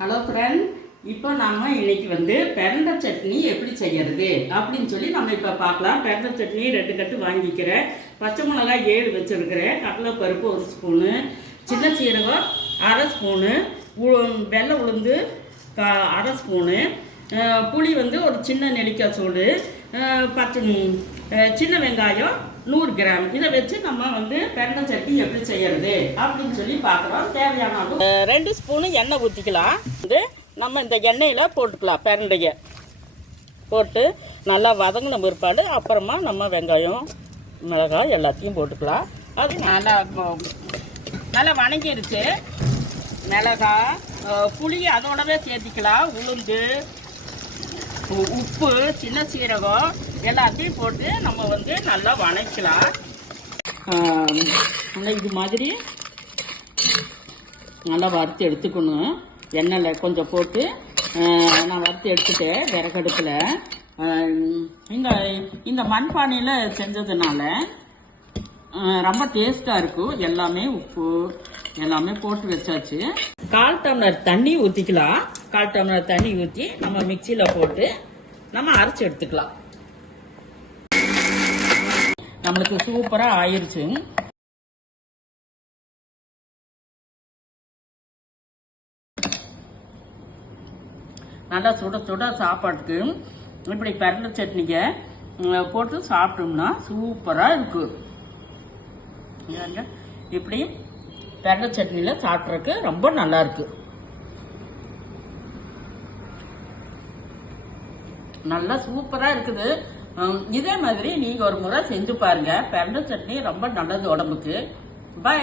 Hello friend, இப்போ நாம் இன்னைக்கு பிரண்டை சட்னி எப்படி செய்யறது அப்படின்னு சொல்லி நம்ம இப்போ பார்க்கலாம். பிரண்டை சட்னி 2 கட்டு வாங்கிக்கிறேன், பச்சை மிளகாய் 7 வச்சுருக்கிறேன், கடலைப்பருப்பு 1 ஸ்பூனு, சின்ன சீரகம் 1/2 ஸ்பூனு, வெள்ளை உளுந்து 1/2 ஸ்பூனு, புளி ஒரு சின்ன நெல்லிக்காய் சூடு, சின்ன வெங்காயம் 100 கிராம். இதை வச்சு நம்ம பிரண்டை சட்னி எப்படி செய்யறது அப்படின்னு சொல்லி பார்க்குறோம். தேவையான 2 ஸ்பூனு எண்ணெய் ஊற்றிக்கலாம். நம்ம இந்த எண்ணெயில் போட்டுக்கலாம். பிரண்டையை போட்டு நல்லா வதங்கின பிற்பாடு அப்புறமா நம்ம வெங்காயம் மிளகாய் எல்லாத்தையும் போட்டுக்கலாம். அது நல்லா வணங்கிருச்சு. மிளகாய் புளி அதோடவே சேர்த்திக்கலாம். உளுந்து, உப்பு, சின்ன சீரகம் எல்லாத்தையும் போட்டு நம்ம நல்லா வணக்கலாம். இது மாதிரி நல்லா வறுத்து எடுத்துக்கணும். எண்ணெயில் கொஞ்சம் போட்டு நான் வறுத்து எடுத்துட்டேன் விறகடுப்பில். இந்த மண்பானையில் செஞ்சதுனால ரொம்ப டேஸ்ட்டாக இருக்கும். எல்லாமே உப்பு எல்லாமே போட்டு வச்சாச்சு. 1/4 டம்ளர் தண்ணி ஊற்றிக்கலாம். 1/4 டம்ளர் தண்ணி ஊற்றி நம்ம மிக்சியில் போட்டு நம்ம அரைச்சி எடுத்துக்கலாம். நம்மளுக்கு சூப்பராக ஆயிடுச்சு. நல்லா சுட சுட சாப்பாட்டுக்கு இப்படி பிரண்டை சட்னியை போட்டு சாப்பிட்டோம்னா சூப்பராக இருக்கு. இப்படி பிரண்டை சட்னியில் சாப்பிட்றதுக்கு ரொம்ப நல்லா இருக்கு. நல்லா சூப்பராக இருக்குது. இதே மாதிரி நீங்கள் ஒரு முறை செஞ்சு பாருங்க. பிரண்டை சட்னி ரொம்ப நல்லது உடம்புக்கு. பை.